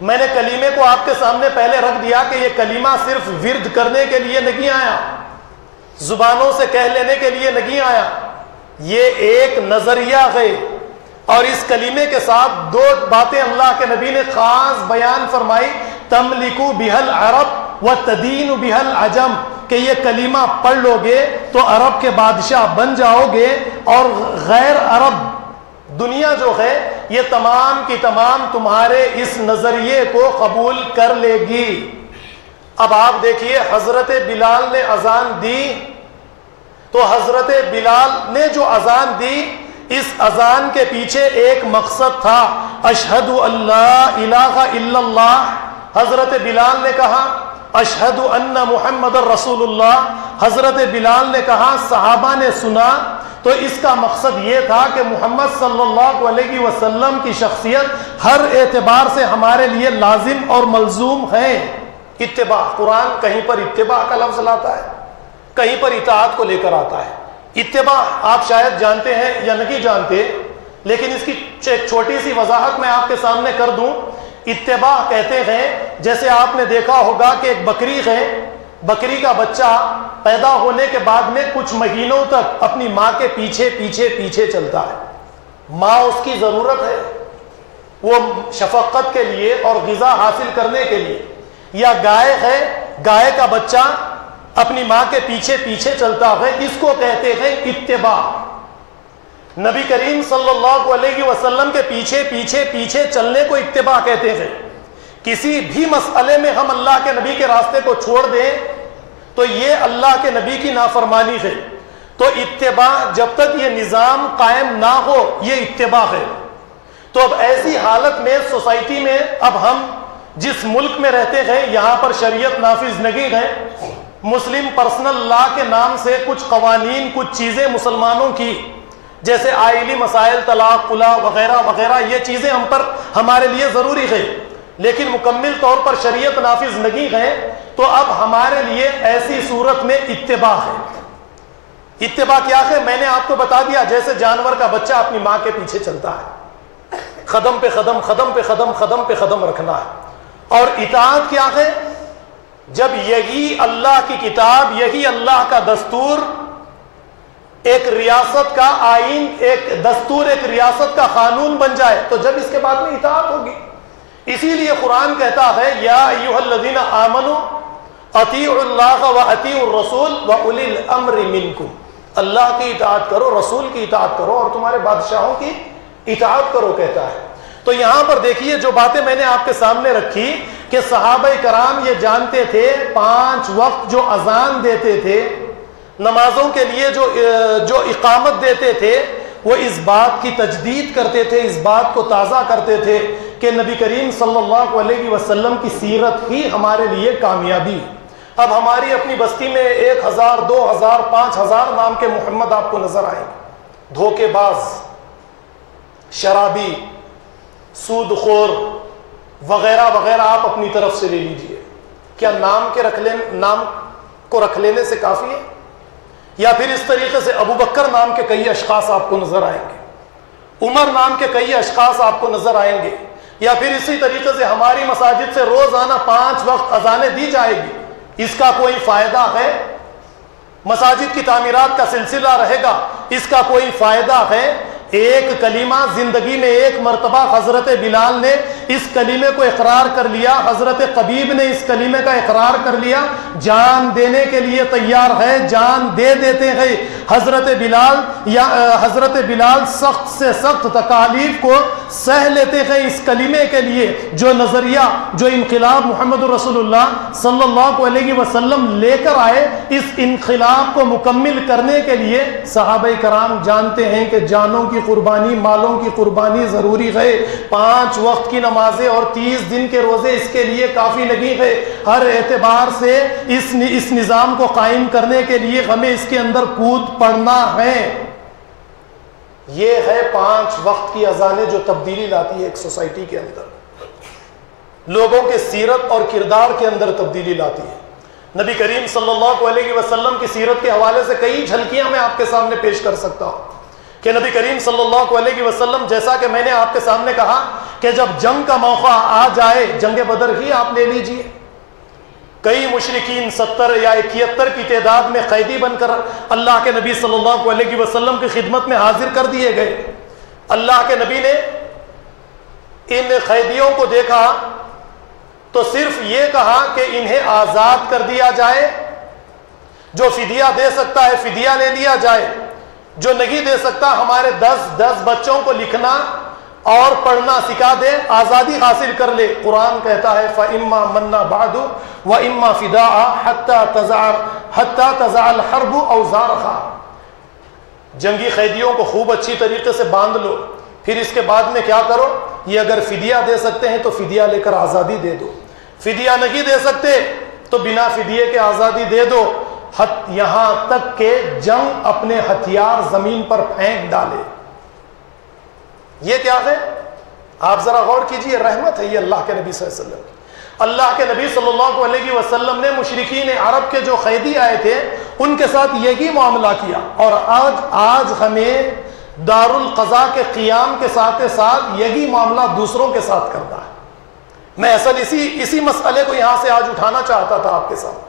میں نے کلمے کو آپ کے سامنے پہلے رکھ دیا کہ یہ کلمہ صرف ورد کرنے کے لیے نہیں آیا، زبانوں سے کہہ لینے کے لیے نہیں آیا، یہ ایک نظریہ ہے۔ اور اس کلمے کے ساتھ 2 باتیں اللہ کے نبی نے خاص بیان فرمائی، تملکو بہل عرب و تدین بہل عجم، کہ یہ کلمہ پڑھ لو گے تو عرب کے بادشاہ بن جاؤ گے اور غیر عرب دنیا جو ہے یہ تمام کی تمام تمہارے اس نظریے کو قبول کر لے گی۔ اب آپ دیکھیے حضرت بلال نے اذان دی، تو حضرت بلال نے جو اذان دی اس اذان کے پیچھے ایک مقصد تھا، اشہد ان لا الہ الا اللہ۔ حضرت بلال نے کہا اشہد ان محمد رسول اللہ، حضرت بلال نے کہا، صحابہ نے سنا، تو اس کا مقصد یہ تھا کہ محمد صلی اللہ علیہ وسلم کی شخصیت ہر اعتبار سے ہمارے لیے لازم اور ملزوم ہے۔ اتباع، قرآن کہیں پر اتباع کا لفظ لاتا ہے، کہیں پر اطاعت کو لے کر آتا ہے۔ اتباع آپ شاید جانتے ہیں یا نہیں جانتے، لیکن اس کی ایک چھوٹی سی وضاحت میں آپ کے سامنے کر دوں۔ اتباع کہتے ہیں جیسے آپ نے دیکھا ہوگا کہ ایک بکری ہے، بکری کا بچہ پیدا ہونے کے بعد میں کچھ مہینوں تک اپنی ماں کے پیچھے پیچھے پیچھے چلتا ہے، ماں اس کی ضرورت ہے وہ شفقت کے لیے اور غذا حاصل کرنے کے لیے، یا گائے ہے، گائے کا بچہ اپنی ماں کے پیچھے پیچھے چلتا ہے، اس کو کہتے ہیں اتباع۔ نبی کریم صلی اللہ علیہ وسلم کے پیچھے پیچھے پیچھے چلنے کو اتباع کہتے ہیں۔ کسی بھی مسئلے میں ہم اللہ کے نبی کے راستے کو چھوڑ دیں تو یہ اللہ کے نبی کی نافرمانی ہے۔ تو اتباع جب تک یہ نظام قائم نہ ہو یہ اتباع ہے۔ تو اب ایسی حالت میں سوسائٹی میں اب ہم جس ملک میں رہتے ہیں یہاں پر شریعت نافذ نہیں ہے، مسلم پرسنل لا کے نام سے کچھ قوانین، کچھ چیزیں مسلمانوں کی جیسے آئلی مسائل، طلاق، خلا وغیرہ وغیرہ، یہ چیزیں ہم پر ہمارے لیے ضروری ہے، لیکن مکمل طور پر شریعت نافذ نہیں ہے۔ تو اب ہمارے لیے ایسی صورت میں اتباع ہے۔ اتباع کیا ہے میں نے آپ کو بتا دیا، جیسے جانور کا بچہ اپنی ماں کے پیچھے چلتا ہے، قدم پہ قدم، قدم پہ قدم، قدم پہ قدم رکھنا ہے۔ اور اطاعت کیا ہے؟ جب یہی اللہ کی کتاب، یہی اللہ کا دستور ایک ریاست کا آئین، ایک دستور، ایک ریاست کا قانون بن جائے تو جب اس کے بعد میں اطاعت ہوگی۔ اسی لیے قرآن کہتا ہے یا ایھا الذین آمنوا اطیعوا اللہ واطیعوا الرسول واولی الامر منکم، اللہ کی اطاعت کرو، رسول کی اطاعت کرو اور تمہارے بادشاہوں کی اطاعت کرو کہتا ہے۔ تو یہاں پر دیکھیے جو باتیں میں نے آپ کے سامنے رکھی کہ صحابہ کرام یہ جانتے تھے 5 وقت جو اذان دیتے تھے، نمازوں کے لیے جو اقامت دیتے تھے، وہ اس بات کی تجدید کرتے تھے، اس بات کو تازہ کرتے تھے کہ نبی کریم صلی اللہ علیہ وسلم کی سیرت ہی ہمارے لیے کامیابی۔ اب ہماری اپنی بستی میں 1000 2000 5000 نام کے محمد آپ کو نظر آئیں گے، دھوکے باز، شرابی، سود خور وغیرہ وغیرہ آپ اپنی طرف سے لے لیجئے۔ کیا نام کو رکھ لینے سے کافی ہے؟ یا پھر اس طریقے سے ابو بکر نام کے کئی اشخاص آپ کو نظر آئیں گے، عمر نام کے کئی اشخاص آپ کو نظر آئیں گے، یا پھر اسی طریقے سے ہماری مساجد سے روزانہ 5 وقت اذانیں دی جائے گی، اس کا کوئی فائدہ ہے؟ مساجد کی تعمیرات کا سلسلہ رہے گا، اس کا کوئی فائدہ ہے؟ ایک کلمہ زندگی میں ایک مرتبہ حضرت بلال نے اس کلمے کو اقرار کر لیا، حضرت قبیب نے اس کلمے کا اقرار کر لیا، جان دینے کے لیے تیار ہے، جان دے دیتے ہیں۔ حضرت بلال سخت سے سخت تکالیف کو سہ لیتے ہیں اس کلمے کے لیے۔ جو نظریہ، جو انقلاب محمد رسول اللہ صلی اللہ علیہ وسلم لے کر آئے، اس انقلاب کو مکمل کرنے کے لیے صحابہ کرام جانتے ہیں کہ جانوں کی قربانی، مالوں کی قربانی ضروری ہے۔ 5 وقت کی نمازیں اور 30 دن کے روزے اس کے لیے کافی نہیں ہے۔ ہر اعتبار سے اس نظام کو قائم کرنے کے لیے ہمیں اس کے اندر کود پڑنا ہے۔ یہ ہے 5 وقت کی اذانیں جو تبدیلی لاتی ہے ایک سوسائٹی کے اندر، لوگوں کے سیرت اور کردار کے اندر تبدیلی لاتی ہے۔ نبی کریم صلی اللہ علیہ وسلم کی سیرت کے حوالے سے کئی جھلکیاں میں آپ کے سامنے پیش کر سکتا ہوں کہ نبی کریم صلی اللہ علیہ وسلم، جیسا کہ میں نے آپ کے سامنے کہا کہ جب جنگ کا موقع آ جائے، جنگ بدر ہی آپ لے لیجئے، کئی مشرکین 70 یا 71 کی تعداد میں قیدی بن کر اللہ کے نبی صلی اللہ علیہ وسلم کی خدمت میں حاضر کر دیے گئے۔ اللہ کے نبی نے ان قیدیوں کو دیکھا تو صرف یہ کہا کہ انہیں آزاد کر دیا جائے، جو فدیہ دے سکتا ہے فدیہ لے لیا جائے، جو نہیں دے سکتا ہمارے 10 بچوں کو لکھنا اور پڑھنا سکھا دے، آزادی حاصل کر لے۔ قرآن کہتا ہے فَإِمَّا مَنَّا بَعْدُ وَإِمَّا فِدَاءً حَتَّى تَضَعَ الْحَرْبُ أَوْزَارَهَا۔ جنگی قیدیوں کو خوب اچھی طریقے سے باندھ لو، پھر اس کے بعد میں کیا کرو؟ یہ اگر فدیہ دے سکتے ہیں تو فدیہ لے کر آزادی دے دو، فدیہ نہیں دے سکتے تو بنا فدیے کے آزادی دے دو، یہاں تک کہ جنگ اپنے ہتھیار زمین پر پھینک ڈالے۔ یہ کیا ہے؟ آپ ذرا غور کیجئے، رحمت ہے یہ اللہ کے نبی صلی اللہ علیہ وسلم۔ اللہ کے نبی صلی اللہ علیہ وسلم نے مشرکین عرب کے جو قیدی آئے تھے ان کے ساتھ یہی معاملہ کیا، اور آج ہمیں دارالقضاء کے قیام کے ساتھ ساتھ یہی معاملہ دوسروں کے ساتھ کرنا ہے۔ میں اصل اسی مسئلے کو یہاں سے آج اٹھانا چاہتا تھا آپ کے ساتھ۔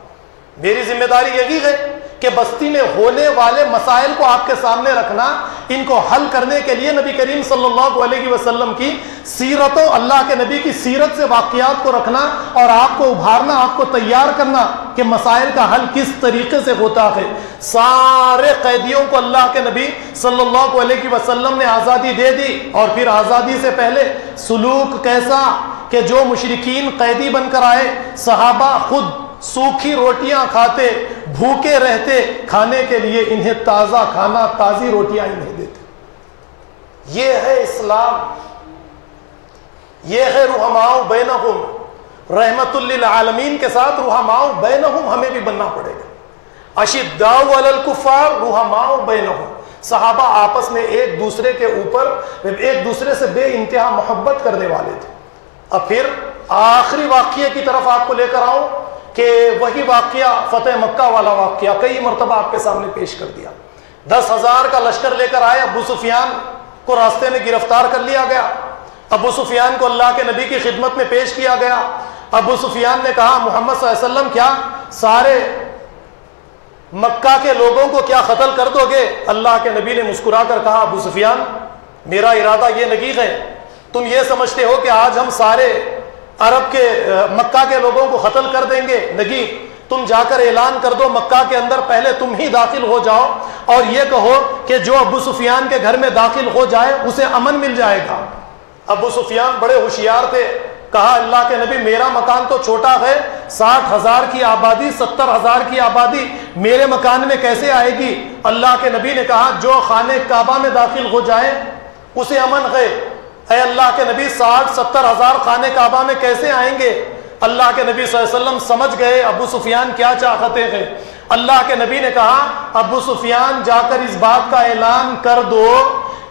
میری ذمہ داری یہی ہے کہ بستی میں ہونے والے مسائل کو آپ کے سامنے رکھنا، ان کو حل کرنے کے لیے نبی کریم صلی اللہ علیہ وسلم کی سیرتوں، اللہ کے نبی کی سیرت سے واقعات کو رکھنا اور آپ کو ابھارنا، آپ کو تیار کرنا کہ مسائل کا حل کس طریقے سے ہوتا ہے۔ سارے قیدیوں کو اللہ کے نبی صلی اللہ علیہ وسلم نے آزادی دے دی، اور پھر آزادی سے پہلے سلوک کیسا کہ جو مشرکین قیدی بن کر آئے، صحابہ خود سوکھی روٹیاں کھاتے، بھوکے رہتے، کھانے کے لیے انہیں تازہ کھانا، تازی روٹیاں انہیں دیتے۔ یہ ہے اسلام، یہ ہے رحماء بینہم، رحمت للعالمین کے ساتھ رحماء بینہم ہمیں بھی بننا پڑے گا۔ اشداء علی الکفار رحماء بینہم، صحابہ آپس میں ایک دوسرے کے اوپر ایک دوسرے سے بے انتہا محبت کرنے والے تھے۔ اب پھر آخری واقعے کی طرف آپ کو لے کر آؤں کہ وہی واقعہ فتح مکہ والا واقعہ کئی مرتبہ آپ کے سامنے پیش کر دیا۔ 10,000 کا لشکر لے کر آئے، ابو سفیان کو راستے میں گرفتار کر لیا گیا، ابو سفیان کو اللہ کے نبی کی خدمت میں پیش کیا گیا۔ ابو سفیان نے کہا محمد صلی اللہ علیہ وسلم کیا سارے مکہ کے لوگوں کو کیا قتل کر دو گے؟ اللہ کے نبی نے مسکرا کر کہا ابو سفیان میرا ارادہ یہ نہیں ہے، تم یہ سمجھتے ہو کہ آج ہم سارے عرب کے مکہ کے لوگوں کو قتل کر دیں گے، نہیں، تم جا کر اعلان کر دو مکہ کے اندر پہلے تم ہی داخل ہو جاؤ اور یہ کہو کہ جو ابو سفیان کے گھر میں داخل ہو جائے اسے امن مل جائے گا۔ ابو سفیان بڑے ہوشیار تھے، کہا اللہ کے نبی میرا مکان تو چھوٹا ہے، 60,000 کی آبادی، 70,000 کی آبادی میرے مکان میں کیسے آئے گی؟ اللہ کے نبی نے کہا جو خانہ کعبہ میں داخل ہو جائے اسے امن ہے۔ اے اللہ کے نبی 60-70,000 خانہ کعبہ میں کیسے آئیں گے؟ اللہ کے نبی صلی اللہ علیہ وسلم سمجھ گئے ابو سفیان کیا چاہتے ہیں۔ اللہ کے نبی نے کہا ابو سفیان جا کر اس بات کا اعلان کر دو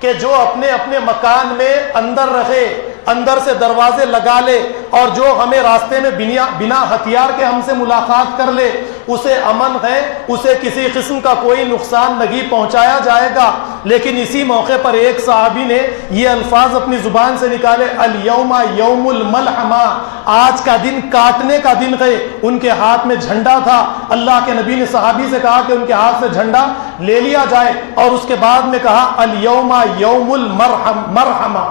کہ جو اپنے اپنے مکان میں اندر رہے، اندر سے دروازے لگا لے، اور جو ہمیں راستے میں بنا ہتھیار کے ہم سے ملاقات کر لے اسے امن ہے، اسے کسی قسم کا کوئی نقصان نہیں پہنچایا جائے گا۔ لیکن اسی موقع پر ایک صحابی نے یہ الفاظ اپنی زبان سے نکالے، الیوم یوم الملحمہ، آج کا دن کاٹنے کا دن ہے۔ ان کے ہاتھ میں جھنڈا تھا، اللہ کے نبی نے صحابی سے کہا کہ ان کے ہاتھ سے جھنڈا لے لیا جائے، اور اس کے بعد میں کہا الیوم یوم المرحمہ،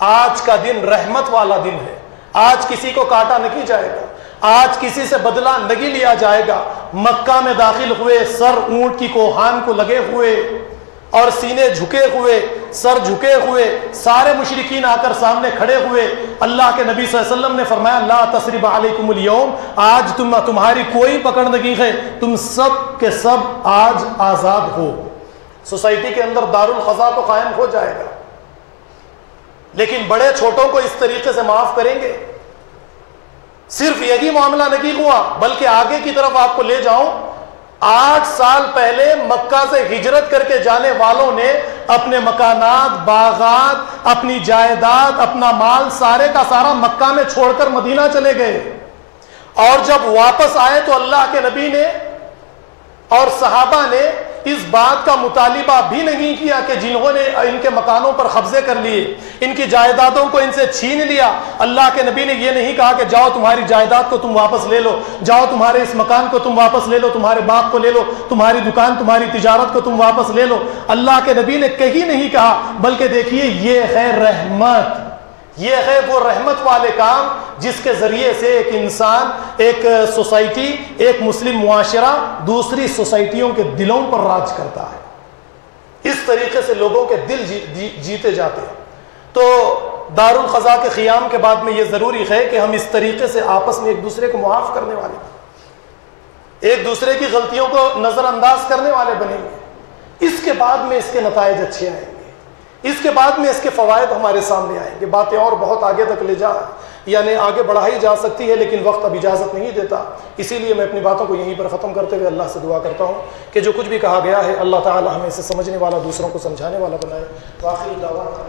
آج کا دن رحمت والا دن ہے، آج کسی کو کاٹا نہیں جائے گا، آج کسی سے بدلہ نہیں لیا جائے گا۔ مکہ میں داخل ہوئے، سر اونٹ کی کوہان کو لگے ہوئے اور سینے جھکے ہوئے، سر جھکے ہوئے، سارے مشرکین آ کر سامنے کھڑے ہوئے۔ اللہ کے نبی صلی اللہ علیہ وسلم نے فرمایا لا تثریب علیکم اليوم، آج تمہاری کوئی پکڑ نہیں ہے، تم سب کے سب آج آزاد ہو۔ سوسائٹی کے اندر دارالقضاء تو قائم ہو جائے گا، لیکن بڑے چھوٹوں کو اس طریقے سے معاف کریں گے؟ صرف یہی معاملہ نہیں ہوا، بلکہ آگے کی طرف آپ کو لے جاؤں، 8 سال پہلے مکہ سے ہجرت کر کے جانے والوں نے اپنے مکانات، باغات، اپنی جائیداد، اپنا مال سارے کا سارا مکہ میں چھوڑ کر مدینہ چلے گئے، اور جب واپس آئے تو اللہ کے نبی نے اور صحابہ نے اس بات کا مطالبہ بھی نہیں کیا کہ جنہوں نے ان کے مکانوں پر قبضے کر لیے، ان کی جائیدادوں کو ان سے چھین لیا، اللہ کے نبی نے یہ نہیں کہا کہ جاؤ تمہاری جائیداد کو تم واپس لے لو، جاؤ تمہارے اس مکان کو تم واپس لے لو، تمہارے باغ کو لے لو، تمہاری دکان، تمہاری تجارت کو تم واپس لے لو۔ اللہ کے نبی نے کہیں نہیں کہا، بلکہ دیکھیے یہ ہے رحمت، یہ ہے وہ رحمت والے کام جس کے ذریعے سے ایک انسان، ایک سوسائٹی، ایک مسلم معاشرہ دوسری سوسائٹیوں کے دلوں پر راج کرتا ہے۔ اس طریقے سے لوگوں کے دل جیتے جاتے ہیں۔ تو دارالقضاء کے قیام کے بعد میں یہ ضروری ہے کہ ہم اس طریقے سے آپس میں ایک دوسرے کو معاف کرنے والے بنیں، ایک دوسرے کی غلطیوں کو نظر انداز کرنے والے بنیں گے۔ اس کے بعد میں اس کے نتائج اچھے آئیں گے، اس کے بعد میں اس کے فوائد ہمارے سامنے آئیں گے۔ باتیں اور بہت آگے تک یعنی آگے بڑھائی جا سکتی ہے، لیکن وقت اب اجازت نہیں دیتا، اسی لیے میں اپنی باتوں کو یہیں پر ختم کرتے ہوئے اللہ سے دعا کرتا ہوں کہ جو کچھ بھی کہا گیا ہے اللہ تعالی ہمیں اسے سمجھنے والا، دوسروں کو سمجھانے والا بنائے۔ وآخر دعوانا